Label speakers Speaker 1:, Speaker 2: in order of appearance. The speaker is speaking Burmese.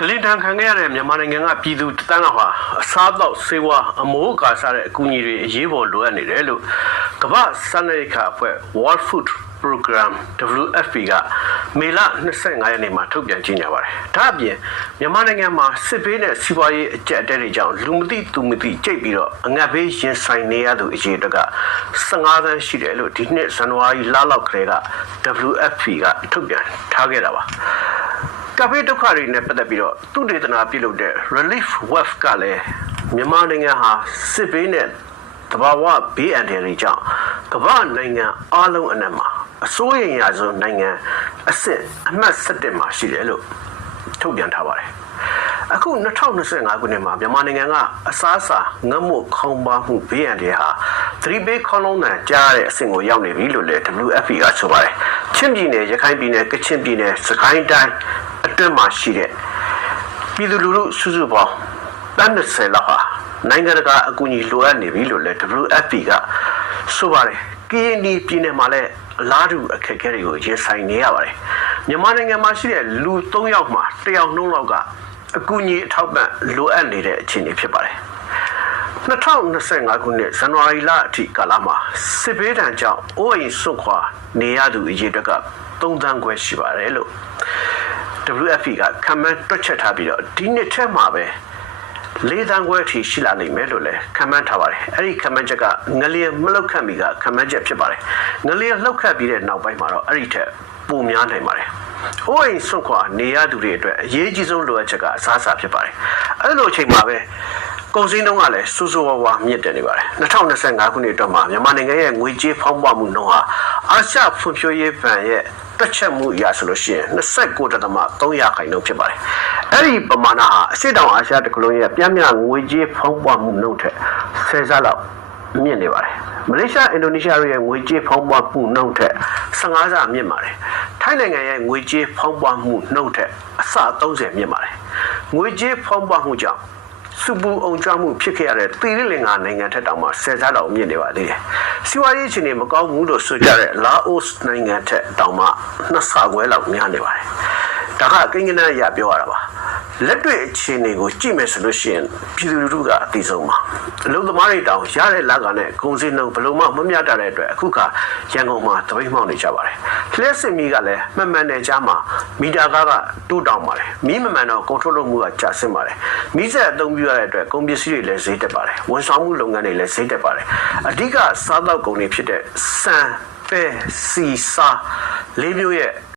Speaker 1: ကလင်တန်ခံခဲ့ရတဲ့မြန်မာနိုင်ငံကပြည်သူတသန်းလောက်ဟာအစားအသောက်ဆေးဝါးအမိုးအကာစားတဲ့အကူအညီတွေအရေးပေါ်လိုအပ်နေတယ်လို့ကမ္ဘာ့စံရိတ်ခါအဖွဲ့ World Food Program WFP ကမေလ25ရက်နေ့မှာထုတ်ပြန်ကြေညာပါတယ်။ဒါ့အပြင်မြန်မာနိုင်ငံမှာစစ်ဘေးနဲ့စီးပွားရေးအကျပ်အတည်းတွေကြောင့်လူမသိသူမသိကြိတ်ပြီးတော့အငတ်ဘေးရင်ဆိုင်နေရသူအရေးအတွက်က15သန်းရှိတယ်လို့ဒီနှစ်ဇန်နဝါရီလလောက်ကလေးက WFP ကထုတ်ပြန်ထားခဲ့တာပါ။ ကဖေးဒုက္ခတွေနဲ့ပတ်သက်ပြီးတော့သူတေသနာပြုလုပ်တဲ့ Relief Web ကလည်းမြန်မာနိုင်ငံဟာစစ်ဘေးနဲ့တဘာဝဘေးအန္တရာယ်တွေကြောင့်ကမ္ဘာနိုင်ငံအားလုံးအနက်မှာအစိုးရရဆုံးနိုင်ငံအဆင့်အမှတ်7မှာရှိတယ်လို့ထုတ်ပြန်ထားပါတယ်။အခု2025ခုနှစ်မှာမြန်မာနိုင်ငံကအစားအစာငတ်မှုခေါင်းပါမှုဘေးအန္တရာယ်ဟာသတိပေးခေါင်းလုံးတန်ကြားတဲ့အဆင့်ကိုရောက်နေပြီလို့လည်း WFP ကဆိုပါတယ်။ချင်းပြည်နယ်ရခိုင်ပြည်နယ်ကချင်ပြည်နယ်စကိုင်းတိုင်း အတွင်းမှာရှိတဲ့ပြည်သူလူထုစုစုပေါင်းတန်း30လောက်ဟာနိုင်ငံတကာအကူအညီလိုအပ်နေပြီလို့လည်း WFP ကဆိုပါတယ်ကရင်ဒီပြည်နယ်မှာလည်းအလားတူအခက်အခဲတွေကိုရင်ဆိုင်နေရပါတယ်မြန်မာနိုင်ငံမှာရှိတဲ့လူ3ယောက်မှာ1ယောက်နှုန်းလောက်ကအကူအညီအထောက်ပံ့လိုအပ်နေတဲ့အခြေအနေဖြစ်ပါတယ်2025ခုနှစ်ဇန်နဝါရီလအထိကာလမှာစစ်ဘေးဒဏ်ကြောင့်အိုးအိမ်ဆွန့်ခွာနေရသူအရေအတွက်က3သန်းခွဲရှိပါတယ်လို့ WFP ကခံမှန်းတွက်ချက်ထားပြီးတော့ဒီနှစ်ထဲမှာပဲလေးသန်းခွဲအထိရှိလာနိုင်မယ်လို့လည်းခံမှန်းထားပါတယ်အဲ့ဒီခံမှန်းချက်ကငလျင်မလောက်ခတ်မီကခံမှန်းချက်ဖြစ်ပါတယ်ငလျင်လောက်ခတ်ပြီးတဲ့နောက်ပိုင်းမှာတော့အဲ့ဒီထက်ပိုများနိုင်ပါတယ်။အိုးအိမ်ဆွန့်ခွာနေရသူတွေအတွက်အရေးကြီးဆုံးလိုအပ်ချက်ကအစားအစာဖြစ်ပါတယ်။အဲ့လိုအချိန်မှာပဲကုန်စည်နှုန်းကလည်းစူးစူးဝါးဝါမြင့်တက်နေပါတယ်2025ခုနှစ်အတွက်မှာမြန်မာနိုင်ငံရဲ့ငွေကြေးဖောင်းပွားမှုနှုန်းဟာအာရှဖွံ့ဖြိုးရေးဘဏ်ရဲ့ တွက်ချက်မှုအရဆိုလို့ရှိရင်29.3ရာခိုင်နှုန်းဖြစ်ပါတယ်အဲ့ဒီပမာဏဟာအစစ်တောင်အာရှတစ်ကလုံးရဲ့ပြင်းပြငွေကြေးဖောင်းပွားမှုနှုန်းထက်10ဆလောက်မြင့်နေပါတယ်မလေးရှားအင်ဒိုနီးရှားရဲ့ငွေကြေးဖောင်းပွားမှုနှုန်းထက်15ဆမြင့်ပါတယ်ထိုင်းနိုင်ငံရဲ့ငွေကြေးဖောင်းပွားမှုနှုန်းထက်အဆ30မြင့်ပါတယ်ငွေကြေးဖောင်းပွားမှုကြောင့် စူပူအောင်ကြွမှုဖြစ်ခဲ့ရတဲ့သီရိလင်္ကာနိုင်ငံထက်တောင်မှဆယ်စားလောက်မြင့်နေပါသေးတယ်။စီးပွားရေးအခြေအနေမကောင်းဘူးလို့ဆိုကြတဲ့လာအိုနိုင်ငံထက်တောင်မှနှစ်ဆခွဲလောက်များနေပါတယ်။ဒါကကိန်းဂဏန်းအရပြောရတာပါ။ လက်တွေ့အခြေအနေကိုကြည့်မယ်ဆိုလို့ရှိရင်ပြည်သူလူထုကအသိဆုံးပါအလုံသမားတွေတောင်ရတဲ့လက်ကနဲ့ဂုံစင်းနှုံဘယ်လိုမှမမျှတတဲ့အတွက်အခုကရန်ကုန်မှာတပိတ်မှောက်နေကြပါတယ်လျှက်စစ်မီကလည်းမှန်မှန်နဲ့ကြားမှာမီတာကားကတိုးတောင်ပါတယ်မီးမမှန်တော့ကွန်ထရိုးလုပ်မှုကကျဆင်းပါတယ်မီးဆက်အသုံးပြုရတဲ့အတွက်ကုန်ပစ္စည်းတွေလည်းဈေးတက်ပါတယ်ဝန်ဆောင်မှုလုပ်ငန်းတွေလည်းဈေးတက်ပါတယ်အဓိကစားသောက်ကုန်တွေဖြစ်တဲ့ဆန်ပဲစီစာလေးမျိုးရဲ့